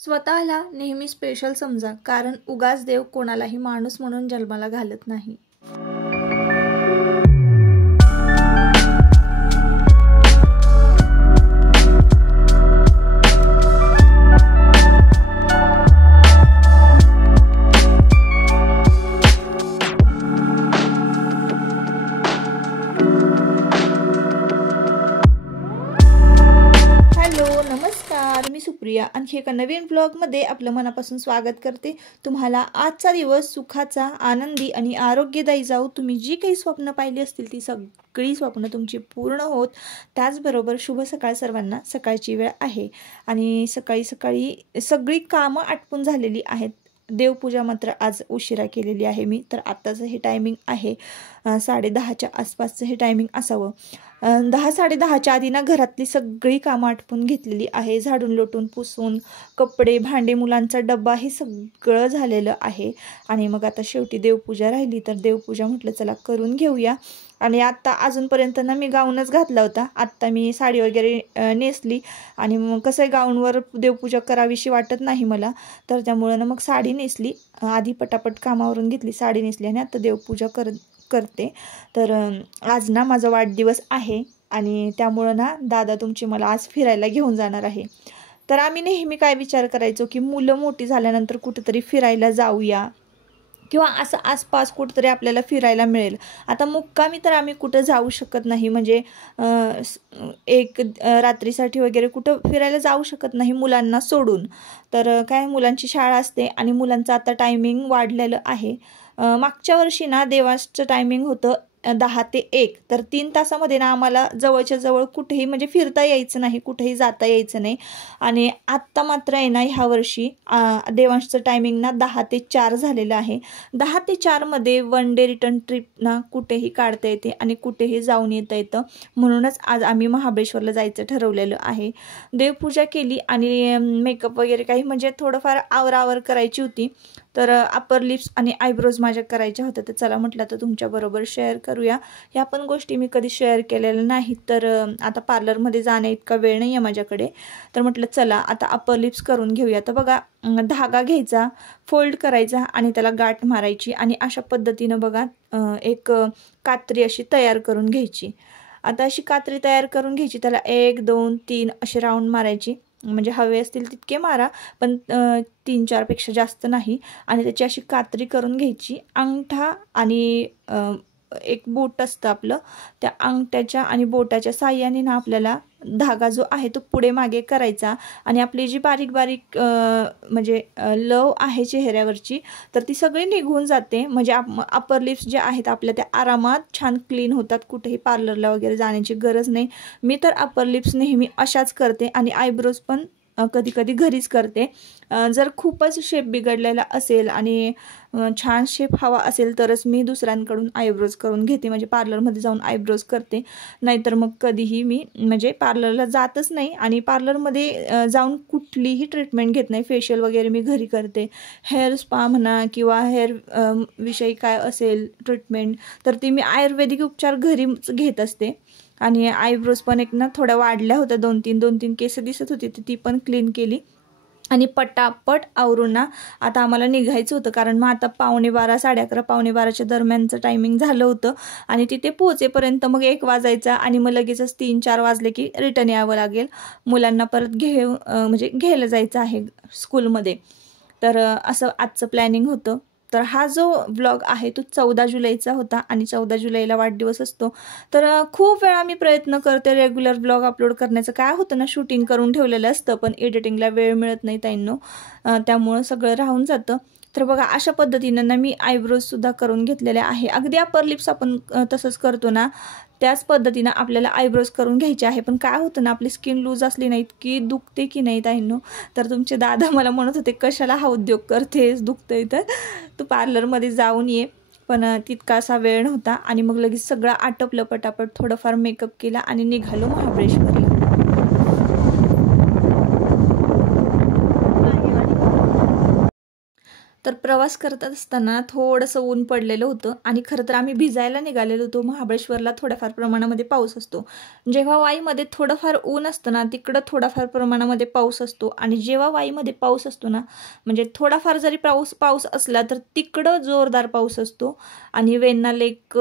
स्वतःला नेहमी स्पेशल समजा, कारण उगाच देव कोणालाही माणूस म्हणून जन्माला घालत नाही. नमस्कार, मी सुप्रिया. आणखी एका नवीन ब्लॉगमध्ये आपलं मनापासून स्वागत करते. तुम्हाला आजचा दिवस सुखाचा, आनंदी आणि आरोग्यदायी जाऊ. तुम्ही जी काही स्वप्न पाहिली असतील ती सगळी स्वप्न तुमची पूर्ण होत. त्याचबरोबर शुभ सकाळ सर्वांना. सकाळची वेळ आहे आणि सकाळी सगळी कामं आटपून झालेली आहेत. देवपूजा मात्र आज उशिरा केलेली आहे मी. तर आत्ताचं हे टायमिंग आहे 10:30च्या आसपासचं हे टायमिंग असावं. 10-10:30च्या आधी ना घरातली सगळी कामं आटपून घेतलेली आहे. झाडून लोटून पुसून कपडे भांडे मुलांचा डब्बा हे सगळं झालेलं आहे. आणि मग आता शेवटी देवपूजा राहिली. तर देवपूजा म्हटलं चला करून घेऊया. आणि आत्ता अजूनपर्यंत ना मी गाऊनच घातला होता. आत्ता मी साडी वगैरे नेसली आणि मग कसं आहे गाऊनवर देवपूजा करावीशी वाटत नाही मला. तर त्यामुळं ना मग साडी नेसली. आधी पटापट कामावरून घेतली, साडी नेसली आणि आता देवपूजा करते. तर आज ना माझा वाढदिवस आहे आणि त्यामुळं ना दादा तुमची मला आज फिरायला घेऊन जाणार आहे. तर आम्ही नेहमी काय विचार करायचो की मुलं मोठी झाल्यानंतर कुठेतरी फिरायला जाऊया किंवा असं आसपास कुठंतरी आपल्याला फिरायला मिळेल. आता मुक्कामी तर आम्ही कुठं जाऊ शकत नाही, म्हणजे एक रात्रीसाठी वगैरे कुठं फिरायला जाऊ शकत नाही मुलांना सोडून. तर काय मुलांची शाळा असते आणि मुलांचं आता टायमिंग वाढलेलं आहे. मागच्या वर्षी ना देवाचं टायमिंग होतं 10 ते 1. तर 3 तासामध्ये ना आम्हाला जवळच्या जवळ कुठेही म्हणजे फिरता यायचं नाही, कुठेही जाता यायचं नाही. आणि आत्ता मात्र आहे ना ह्या वर्षी देवांचं टायमिंग ना 10 ते 4 झालेलं आहे. 10 ते 4मध्ये 1 डे रिटर्न ट्रिप ना कुठेही काढता येते आणि कुठेही जाऊन येता येतं. म्हणूनच आज आम्ही महाबळेश्वरला जायचं ठरवलेलं आहे. देवपूजा केली आणि मेकअप वगैरे काही म्हणजे थोडंफार आवरावर करायची होती. तर अपर लिप्स आणि आयब्रोज माझ्या करायच्या होत्या. तर चला म्हटलं तर तुमच्याबरोबर शेअर करूया. ह्या पण गोष्टी मी कधी शेअर केलेल्या नाहीत. तर आता पार्लरमध्ये जाण्या इतका वेळ नाही आहे माझ्याकडे. तर म्हटलं चला आता अपर लिप्स करून घेऊया. तर बघा, धागा घ्यायचा, फोल्ड करायचा आणि त्याला गाठ मारायची आणि अशा पद्धतीनं बघा एक कात्री अशी तयार करून घ्यायची. आता अशी कात्री तयार करून घ्यायची, त्याला 1 2 3 असे राऊंड मारायची. म्हणजे हवे असतील तितके मारा, पण 3-4 पेक्षा जास्त नाही. आणि त्याची अशी कात्री करून घ्यायची. अंगठा आणि एक बोट असतं आपलं, त्या अंगठ्याच्या आणि बोटाच्या साह्याने ना आपल्याला धागा जो आहे तो पुढे मागे करायचा. आणि आपली जी बारीक बारीक म्हणजे लव आहे चेहऱ्यावरची तर ती सगळी निघून जाते. म्हणजे अपर लिप्स जे आहेत आपल्या त्या आरामात छान क्लीन होतात. कुठेही पार्लरला वगैरे जाण्याची गरज नाही. मी तर अपर लिप्स नेहमी अशाच करते आणि आयब्रोज पण कधी कधी घरीच करते. जर खूपच शेप बिघडलेला असेल आणि छान शेप हवा असेल तरच मी दुसऱ्यांकडून आयब्रोज करून घेते, म्हणजे पार्लरमध्ये जाऊन आयब्रोज करते. नाहीतर मग कधीही मी म्हणजे पार्लरला जातच नाही आणि पार्लरमध्ये जाऊन कुठलीही ट्रीटमेंट घेत नाही. फेशियल वगैरे मी घरी करते. हेअर स्पा म्हणा किंवा हेअर विषयी काय असेल ट्रीटमेंट तर ती मी आयुर्वेदिक उपचार घरीच घेत असते. आणि आयब्रोज पण एक ना थोड्या वाढल्या होत्या, 2-3 केस दिसत होती, ती पण क्लीन केली. आणि पटापट आवरून ना आता आम्हाला निघायचं होतं, कारण मग आता 11:15 11:30 11:15च्या दरम्यानचं टायमिंग झालं होतं. आणि तिथे पोहोचेपर्यंत मग 1 वाजायचा आणि मग लगेचच 3-4 वाजले की रिटर्न यावं लागेल. मुलांना परत म्हणजे घ्यायला जायचं आहे स्कूलमध्ये. तर असं आजचं प्लॅनिंग होतं. तर हा जो व्लॉग आहे तो 14 जुलैचा होता आणि 14 जुलैला वाढदिवस असतो. तर खूप वेळा मी प्रयत्न करते रेग्युलर व्लॉग अपलोड करण्याचं. काय होतं ना, शूटिंग करून ठेवलेलं असतं पण एडिटिंगला वेळ मिळत नाही ताईंनो, त्यामुळं सगळं राहून जातं. तर बघा अशा पद्धतीनं ना मी आयब्रोजसुद्धा करून घेतलेल्या आहे. अगदी अपर लिप्स आपण तसंच करतो ना त्याच पद्धतीनं आपल्याला आयब्रोज करून घ्यायचे आहे. पण काय होतं ना, आपली स्किन लूज असली नाही की दुखते की नाही ताईंनो. तर तुमचे दादा मला म्हणत होते कशाला हा उद्योग करतेस, दुखतंय तर तू पार्लरमध्ये जाऊन ये. पण तितकासा वेळ नव्हता आणि मग लगेच सगळं आटपलं पटापट. थोडंफार मेकअप केला आणि निघालो महाबळेश्वरला. तर प्रवास करत असताना थोडंसं ऊन पडलेलं होतं आणि खरं तर आम्ही भिजायला निघालेलो होतो. महाबळेश्वरला थोड्याफार प्रमाणामध्ये पाऊस असतो. जेव्हा वाईमध्ये थोडंफार ऊन असतं ना, तिकडं थोडाफार प्रमाणामध्ये पाऊस असतो आणि जेव्हा वाईमध्ये पाऊस असतो ना, म्हणजे थोडाफार जरी पाऊस असला तर तिकडं जोरदार पाऊस असतो आणि वेण्णा लेक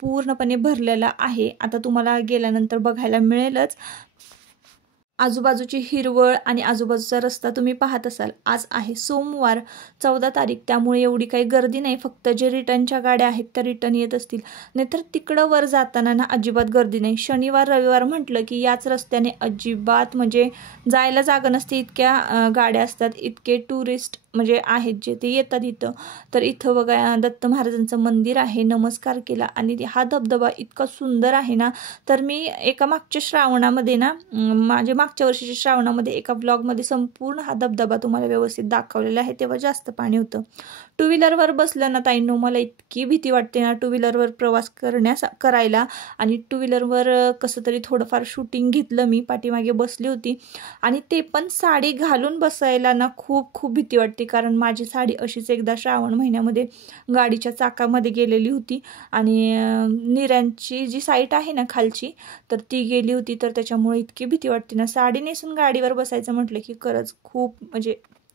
पूर्णपणे भरलेला आहे. आता तुम्हाला गेल्यानंतर बघायला मिळेलच. आजूबाजूची हिरवळ आणि आजूबाजूचा रस्ता तुम्ही पाहत असाल. आज आहे सोमवार 14 तारीख, त्यामुळे एवढी काही गर्दी नाही. फक्त जे रिटर्नच्या गाड्या आहेत त्या रिटर्न येत असतील, नाहीतर तिकडं वर जाताना ना अजिबात गर्दी नाही. शनिवार रविवार म्हटलं की याच रस्त्याने अजिबात म्हणजे जायला जागा नसते, इतक्या गाड्या असतात, इतके टुरिस्ट म्हणजे आहेत जे ते येतात इथं. तर इथं बघा दत्त महाराजांचं मंदिर आहे, नमस्कार केला आणि हा धबधबा इतका सुंदर आहे ना. तर मी एका मागच्या श्रावणामध्ये ना, माझे मागच्या वर्षीच्या श्रावणामध्ये एका ब्लॉगमध्ये संपूर्ण हा धबधबा तुम्हाला व्यवस्थित दाखवलेला आहे. तेव्हा जास्त पाणी होतं. टू व्हीलरवर बसलं ना ताईंनो, मला इतकी भीती वाटते ना टू व्हीलरवर प्रवास करायला. आणि टू व्हीलरवर कसं तरी थोडंफार शूटिंग घेतलं मी, पाठीमागे बसली होती आणि ते पण साडी घालून बसायला ना खूप खूप भीती वाटते. कारण माझी साडी अशीच एकदा श्रावण महिन्यामध्ये गाडीच्या चाकामध्ये गेलेली होती आणि निऱ्यांची जी साईट आहे ना खालची, तर ती गेली होती. तर त्याच्यामुळे इतकी भीती वाटते ना, साडी नेसून गाडीवर बसायचं म्हटलं की खरंच खूप म्हणजे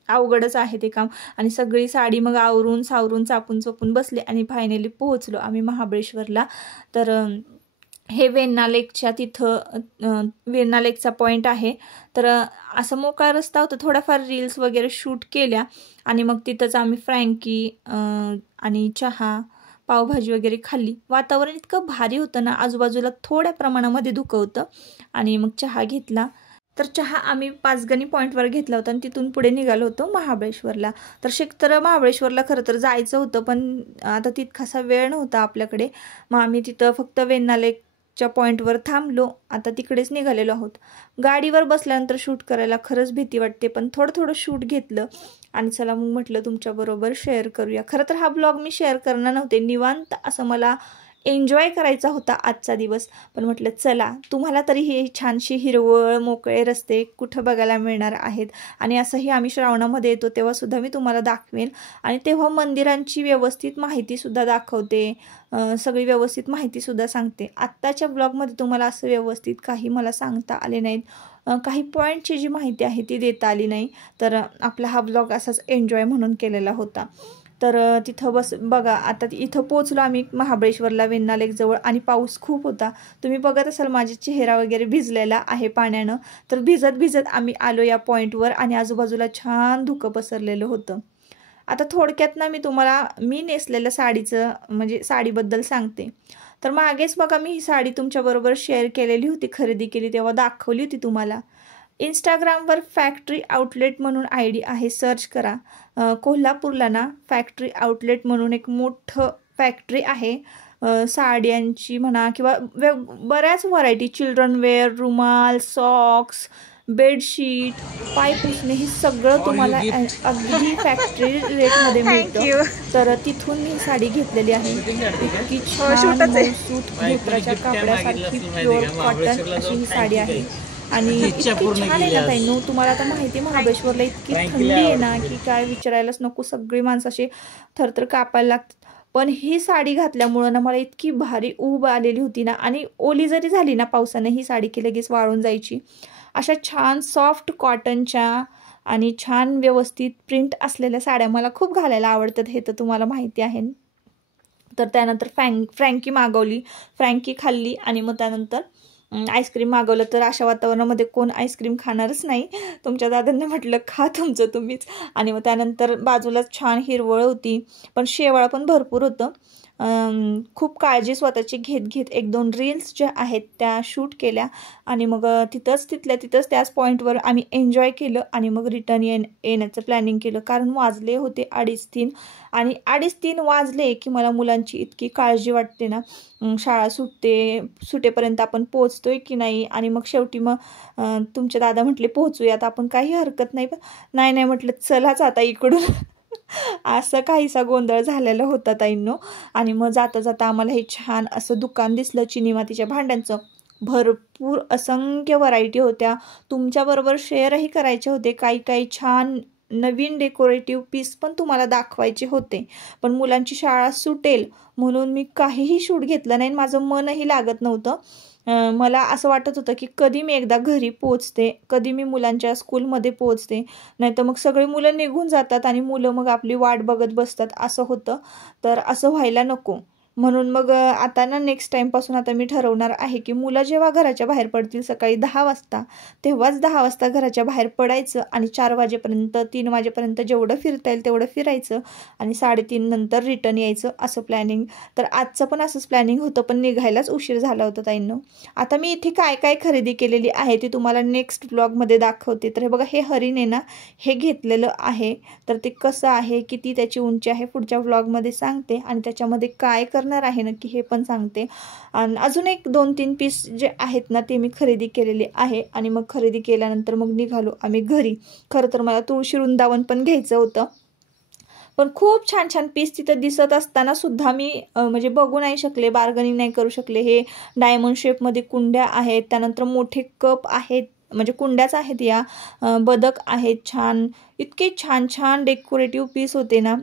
अवघडच आहे ते काम. आणि सगळी साडी मग आवरून सावरून चापून चोपून बसले आणि फायनली पोहोचलो आम्ही महाबळेश्वरला. तर हे वेण्णा लेकच्या तिथं वेण्णा लेकचा पॉईंट आहे. तर असा मोकळा रस्ता होता, थोडाफार रील्स वगैरे शूट केल्या आणि मग तिथंच आम्ही फ्रँकी आणि चहा पावभाजी वगैरे खाल्ली. वातावरण इतकं भारी होतं ना, आजूबाजूला थोड्या प्रमाणामध्ये धुकं होतं आणि मग चहा घेतला. तर चहा आम्ही पाचगणी पॉईंटवर घेतला होता आणि तिथून पुढे निघालो होतो महाबळेश्वरला. तर महाबळेश्वरला खरं तर जायचं होतं, पण आता तितकासा वेळ नव्हता आपल्याकडे. मग आम्ही तिथं फक्त वेण्णा लेकच्या पॉईंटवर थांबलो. आता तिकडेच निघालेलो आहोत. गाडीवर बसल्यानंतर शूट करायला खरंच भीती वाटते, पण थोडं शूट घेतलं आणि चला मग म्हटलं तुमच्याबरोबर शेअर करूया. खरं तर हा ब्लॉग मी शेअर करणार नव्हते, निवांत असं मला एन्जॉय करायचा होता आजचा दिवस. पण म्हटलं चला तुम्हाला तरी ही छानशी हिरवळ मोकळे रस्ते कुठं बघायला मिळणार आहेत. आणि असंही आम्ही श्रावणामध्ये येतो तेव्हासुद्धा मी तुम्हाला दाखवेन आणि तेव्हा मंदिरांची व्यवस्थित माहितीसुद्धा दाखवते, सगळी व्यवस्थित माहितीसुद्धा सांगते. आत्ताच्या ब्लॉगमध्ये तुम्हाला असं व्यवस्थित काही मला सांगता आले नाहीत, काही पॉईंटची जी माहिती आहे ती देता आली नाही. तर आपला हा ब्लॉग असाच एन्जॉय म्हणून केलेला होता. तर तिथं बघा आता इथं पोचलो आम्ही महाबळेश्वरला वेण्णा लेकजवळ आणि पाऊस खूप होता. तुम्ही बघत असाल माझा चेहरा वगैरे भिजलेला आहे पाण्यानं. तर भिजत आम्ही आलो या पॉईंटवर आणि आजूबाजूला छान धुकं पसरलेलं होतं. आता थोडक्यात ना मी तुम्हाला नेसलेल्या साडीचं म्हणजे साडीबद्दल सांगते. तर मागेच बघा मी ही साडी तुमच्याबरोबर शेअर केलेली होती, खरेदी केली तेव्हा दाखवली होती तुम्हाला. इंस्टाग्रामवर फॅक्टरी आउटलेट म्हणून ID आहे, सर्च करा. कोल्हापूरला ना फॅक्टरी आउटलेट म्हणून एक मोठं फॅक्टरी आहे साड्यांची म्हणा किंवा बऱ्याच व्हरायटी, चिल्ड्रन वेअर, रुमाल, सॉक्स, बेडशीट, पाय पुसणे, हे सगळं तुम्हाला अगदी फॅक्टरी रेटमध्ये मिळतं. तर तिथून मी साडी घेतलेली आहे. इतकी छान सूत धोत्राच्या कापडासारखी प्युअर कॉटन अशी ही साडी आहे आणि इतकी छान आहे ना ताईंनो. तुम्हाला आता माहिती आहे महाबळेश्वरला इतकी थंडी आहे ना की काय विचारायलाच नको. सगळी माणसं अशी थरथर कापायला लागतात. पण ही साडी घातल्यामुळं ना मला इतकी भारी ऊब आलेली होती ना, आणि ओली जरी झाली ना पावसाने ही साडी की लगेच वाळून जायची. अशा छान सॉफ्ट कॉटनच्या आणि छान व्यवस्थित प्रिंट असलेल्या साड्या मला खूप घालायला आवडतात, हे तर तुम्हाला माहिती आहे. तर त्यानंतर फ्रँकी मागवली, फ्रँकी खाल्ली आणि मग त्यानंतर आईस्क्रीम मागवलं. तर अशा वातावरणामध्ये कोण आईस्क्रीम खाणारच नाही. तुमच्या दादांना म्हटलं खा तुमचं तुम्हीच. आणि मग त्यानंतर बाजूलाच छान हिरवळ होती, पण शेवाळ पण भरपूर होतं. खूप काळजी स्वतःची घेत 1-2 रील्स ज्या आहेत त्या शूट केल्या आणि मग तिथंच त्याच पॉईंटवर आम्ही एन्जॉय केलं आणि मग रिटर्न येण्याचं प्लॅनिंग केलं. कारण वाजले होते 2:30 आणि 2:30 वाजले की मला मुलांची इतकी काळजी वाटते ना, शाळा सुटेपर्यंत आपण पोहोचतोय की नाही. आणि मग शेवटी मग तुमचे दादा म्हटले पोहोचूयात आपण, काही हरकत नाही. पण नाही म्हटलं चलाच आता इकडून. असं काहीसा गोंधळ झालेला होता ताईंनो. आणि मग जाता आम्हाला हे छान असं दुकान दिसलं चिनी मातीच्या भांड्यांचं. भरपूर असंख्य व्हरायटी होत्या. तुमच्याबरोबर शेअरही करायचे होते. काही छान नवीन डेकोरेटिव्ह पीस पण तुम्हाला दाखवायचे होते, पण मुलांची शाळा सुटेल म्हणून मी काहीही शूट घेतलं नाही. माझं मनही लागत नव्हतं. मला असं वाटत होतं की कधी मी एकदा घरी पोहोचते, कधी मी मुलांच्या स्कूलमध्ये पोहोचते, नाहीतर मग सगळी मुलं निघून जातात आणि मुलं मग आपली वाट बघत बसतात, असं होतं. तर असं व्हायला नको म्हणून मग आता ना नेक्स्ट टाईमपासून आता मी ठरवणार आहे की मुलं जेव्हा घराच्या बाहेर पडतील सकाळी 10 वाजता, तेव्हाच 10 वाजता घराच्या बाहेर पडायचं आणि 4 वाजेपर्यंत 3 वाजेपर्यंत जेवढं फिरता येईल तेवढं फिरायचं आणि 3:30 नंतर रिटर्न यायचं, असं प्लॅनिंग. तर आजचं पण असंच प्लॅनिंग होतं, पण निघायलाच उशीर झाला होता ताईंनो. आता मी इथे काय काय खरेदी केलेली आहे ती तुम्हाला नेक्स्ट व्लॉगमध्ये दाखवते. तर हे बघा, हे हरिण आहे ना, हे घेतलेलं आहे. तर ते कसं आहे, किती त्याची उंची आहे, पुढच्या व्लॉगमध्ये सांगते आणि त्याच्यामध्ये काय आहे नक्की हे पण सांगते. आणि अजून एक 2-3 पीस जे आहेत ना ते मी खरेदी केलेले आहे. आणि मग खरेदी केल्यानंतर मग निघालो आम्ही घरी. खरं तर मला तुळशी वृंदावन पण घ्यायचं होतं, पण खूप छान छान पीस तिथं दिसत असताना सुद्धा मी म्हणजे बघू नाही शकले, बार्गनिंग नाही करू शकले. हे डायमंड शेपमध्ये कुंड्या आहेत, त्यानंतर मोठे कप आहेत, म्हणजे कुंड्याच आहेत या, बदक आहेत छान. इतके छान छान डेकोरेटिव्ह पीस होते ना,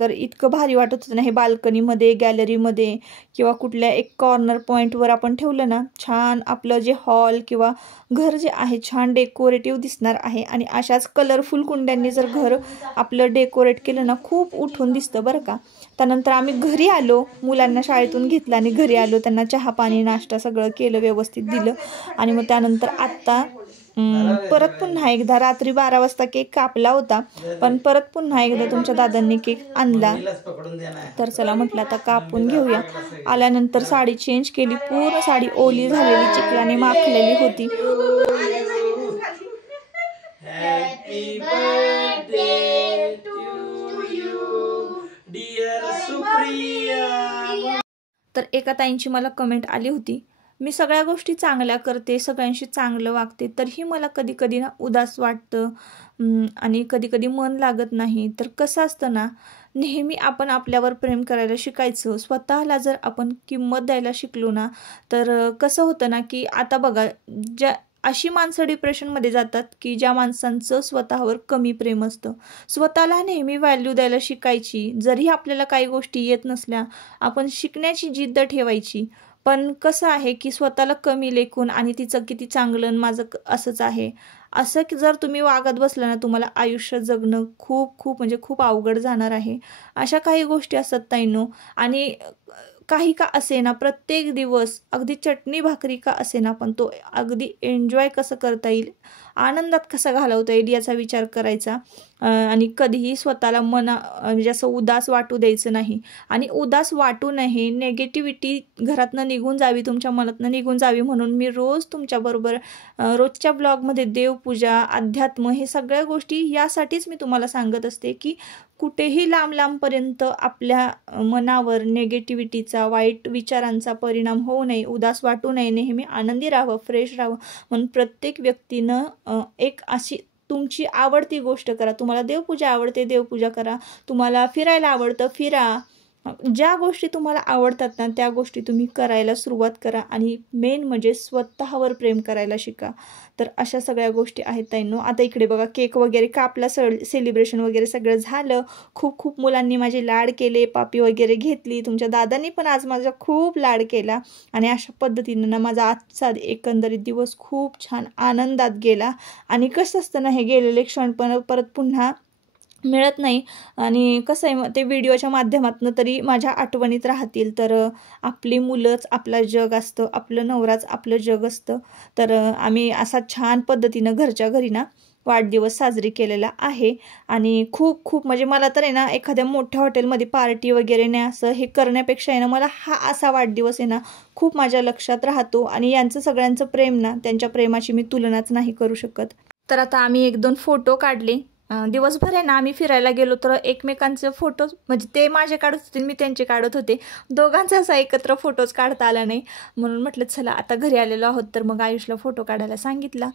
तर इतकं भारी वाटत होतं ना. हे बाल्कनीमध्ये, गॅलरीमध्ये किंवा कुठल्या एक कॉर्नर पॉईंटवर आपण ठेवलं ना, छान आपलं जे हॉल किंवा घर जे आहे छान डेकोरेटिव्ह दिसणार आहे. आणि अशाच कलरफुल कुंड्यांनी जर घर आपलं डेकोरेट केलं ना, खूप उठून दिसतं बरं का. त्यानंतर आम्ही घरी आलो, मुलांना शाळेतून घेतलं आणि घरी आलो, त्यांना चहा पाणी नाश्ता सगळं केलं, व्यवस्थित दिलं. आणि मग त्यानंतर आत्ता परत पुन्हा एकदा रात्री 12 वाजता केक कापला होता, पण परत पुन्हा एकदा तुमच्या दादांनी केक आणला. तर चला म्हटलं आता कापून घेऊया. आल्यानंतर साडी चेंज केली, पूर्ण साडी ओली झालेली, चिखलाने माखलेली होती. तर एका ताईंची मला कमेंट आली होती, मी सगळ्या गोष्टी चांगल्या करते, सगळ्यांशी चांगलं वागते, तरीही मला कधी कधी ना उदास वाटतं आणि कधी कधी मन लागत नाही. तर कसं असतं ना, नेहमी आपण आपल्यावर प्रेम करायला शिकायचं. स्वतःला जर आपण किंमत द्यायला शिकलो ना, तर कसं होतं ना की आता बघा, अशी माणसं डिप्रेशनमध्ये जातात की ज्या माणसांचं स्वतःवर कमी प्रेम असतं. स्वतःला नेहमी व्हॅल्यू द्यायला शिकायची. जरी आपल्याला काही गोष्टी येत नसल्या, आपण शिकण्याची जिद्द ठेवायची. पण कसं आहे की स्वतःला कमी लेखून आणि तिचं किती चांगलं, माझं असंच आहे, असं जर तुम्ही वागत बसला ना, तुम्हाला आयुष्य जगणं खूप खूप म्हणजे खूप अवघड जाणार आहे. अशा काही गोष्टी असतात ताईंनो. आणि काही का असेना, प्रत्येक दिवस अगदी चटणी भाकरी का असेना, पण तो अगदी एन्जॉय कसं करता येईल, आनंदात कसा घालवता येईल याचा विचार करायचा. आणि कधीही स्वतःला म्हणजे असं उदास वाटू द्यायचं नाही. आणि उदास वाटू नये, नेगेटिव्हिटी घरातनं निघून जावी, तुमच्या मनातनं निघून जावी म्हणून मी रोज तुमच्याबरोबर रोजच्या ब्लॉगमध्ये देवपूजा, अध्यात्म, हे सगळ्या गोष्टी यासाठीच मी तुम्हाला सांगत असते की कुठेही लांब लांबपर्यंत आपल्या मनावर नेगेटिव्हिटीचा, वाईट विचारांचा परिणाम होऊ नये, उदास वाटू नये, नेहमी आनंदी राहावं, फ्रेश राहावं. म्हणून प्रत्येक व्यक्तीनं एक अशी तुमची आवडती गोष्ट करा. तुम्हाला देवपूजा आवडते, देवपूजा करा. तुम्हाला फिरायला आवडतं, फिरा. ज्या गोष्टी तुम्हाला आवडतात ना, त्या गोष्टी तुम्ही करायला सुरुवात करा. आणि मेन म्हणजे स्वतःवर प्रेम करायला शिका. तर अशा सगळ्या गोष्टी आहेत ताईंनो. आता इकडे बघा, केक वगैरे कापला, सेलिब्रेशन वगैरे सगळं झालं. खूप खूप मुलांनी माझे लाड केले, पापी वगैरे घेतली. तुमच्या दादांनी पण आज माझा खूप लाड केला. आणि अशा पद्धतीनं ना माझा आजचा एकंदरीत दिवस खूप छान आनंदात गेला. आणि कसं असतं ना, हे गेलेले क्षण पण परत पुन्हा मिळत नाही. आणि कसं आहे, ते व्हिडिओच्या माध्यमातून तरी माझ्या आठवणीत राहतील. तर आपली मुलंच आपलं जग असतं, आपलं नवराच आपलं जग असतं. तर आम्ही असा छान पद्धतीनं घरच्या घरी ना वाढदिवस साजरी केलेला आहे. आणि खूप खूप म्हणजे मला तर आहे ना, एखाद्या मोठ्या हॉटेलमध्ये पार्टी वगैरे नाही, असं हे करण्यापेक्षा आहे ना, मला हा असा वाढदिवस आहे ना खूप माझ्या लक्षात राहतो. आणि यांचं सगळ्यांचं प्रेम ना, त्यांच्या प्रेमाची मी तुलनाच नाही करू शकत. तर आता आम्ही 1-2 फोटो काढले. दिवसभर आहे ना आम्ही फिरायला गेलो, तर एकमेकांचे फोटो म्हणजे ते माझे काढत होते, मी त्यांचे काढत होते. दोघांचा असा एकत्र फोटोज काढता आला नाही. म्हणून म्हटलं चला आता घरी आलेलो आहोत, तर मग आयुषला फोटो काढायला सांगितला.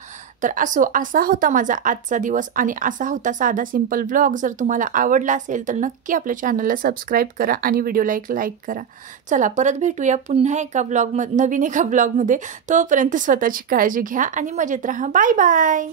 तर असा होता माझा आजचा दिवस. आणि असा होता साधा सिंपल व्लॉग. जर तुम्हाला आवडला असेल तर नक्की आपल्या चॅनलला सबस्क्राईब करा आणि व्हिडिओला एक लाईक करा. चला परत भेटूया पुन्हा एका नवीन एका ब्लॉगमध्ये. तोपर्यंत स्वतःची काळजी घ्या आणि मजेत राहा. Bye bye.